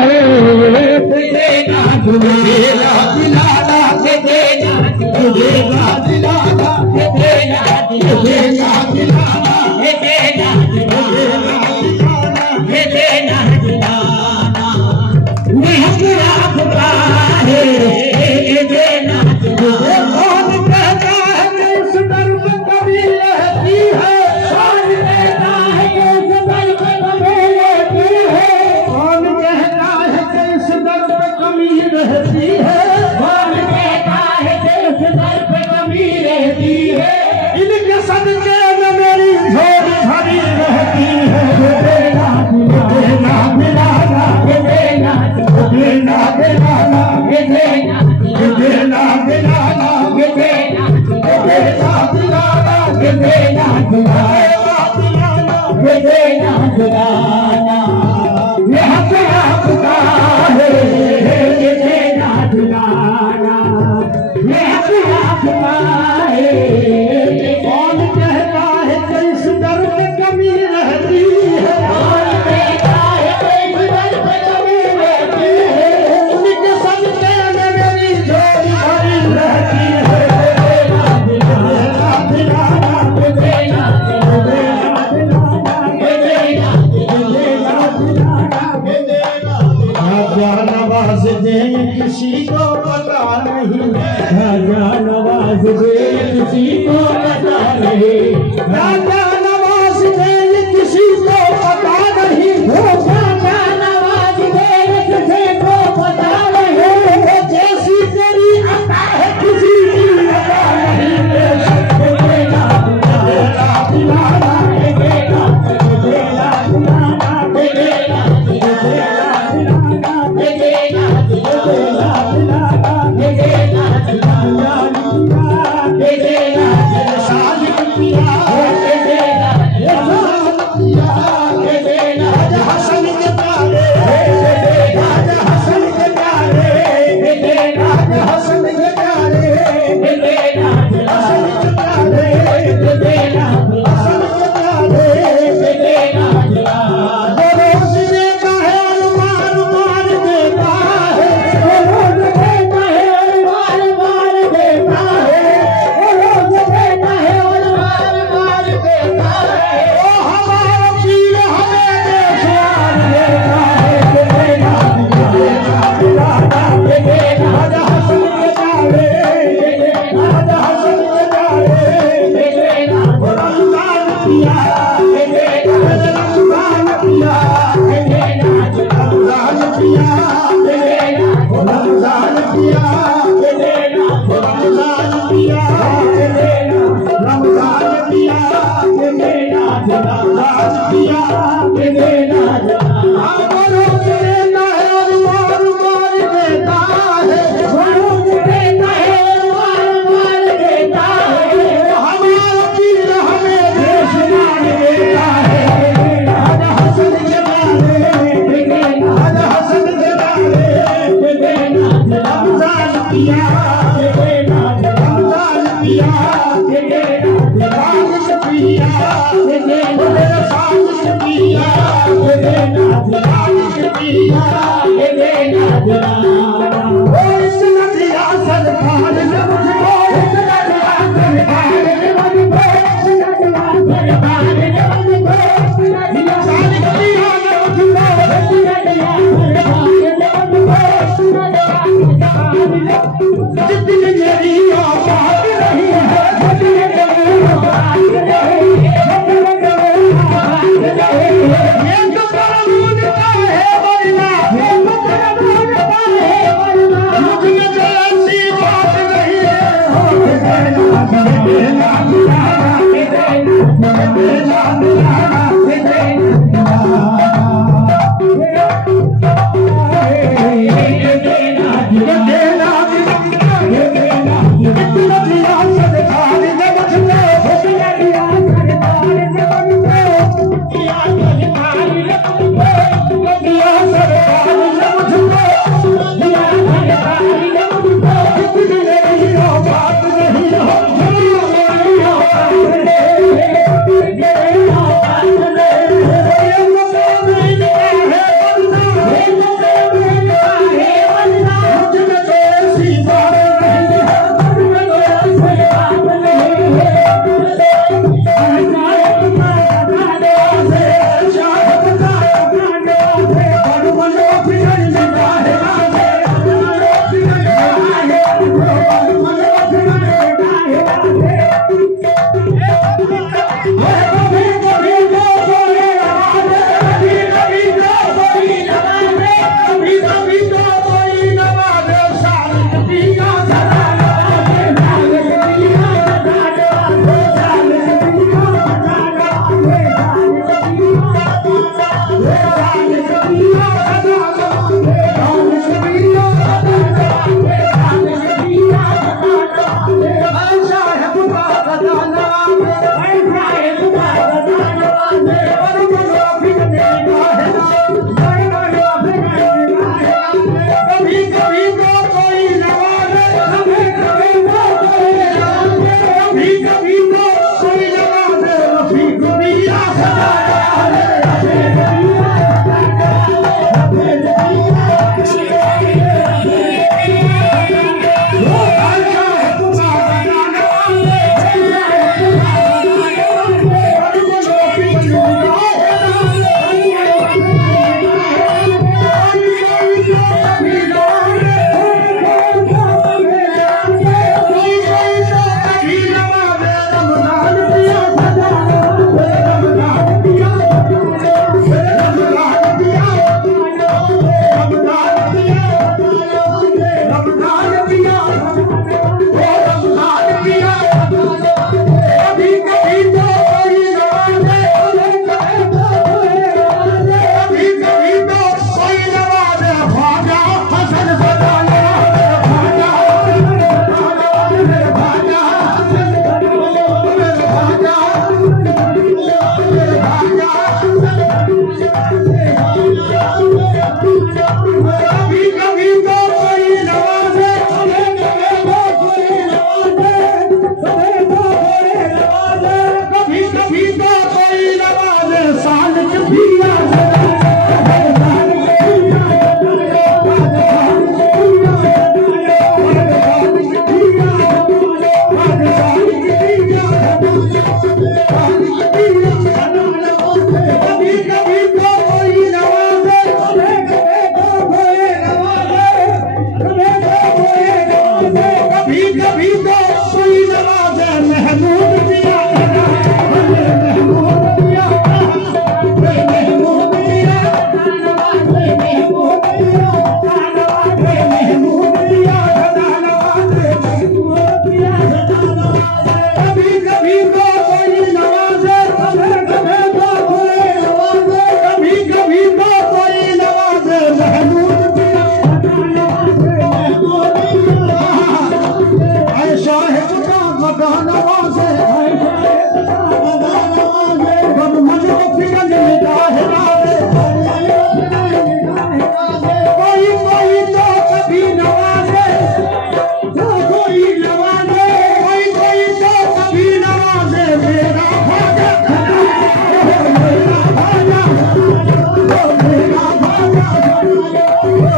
है देना दिलाना दिलाना देना दिलाना दिलाना देना दिलाना दिलाना देना दिलाना मेहरा खुदा है देना कौन कहता है कि इस दर पे कभी रहती है कौन कहता है कि इस दर पे कभी रहती है कौन कहता है कि इस दर पे कमी रहती है कौन कहता है कि इस दर पे कमी रहती है इनके सदके में मेरी झोली भरी रहती है देना दिलाना दिलाना देना दिलाना दिलाना देना दिलाना दिलाना देना दिलाना देना दिलाना यह क्या खुदा है देना दिलाना यह क्या खुदा है कौन कहता है कि इस दर पे कमी रहती है कौन कहता है कि इस दर पे कमी रहती है उनके सदके में मेरी झोली भरी रहती है दिलाना दिलाना दिलाना नवाज दे किसी को पता नहीं राजा नवाज दे किसी को पता नहीं राजा नवाज दे किसी को पता नहीं राजा नवाज दे किसी को पता नहीं जैसी तेरी अता है किसी की अता नहीं देना दिलाना दिलाना देना दिलाना देना देना लो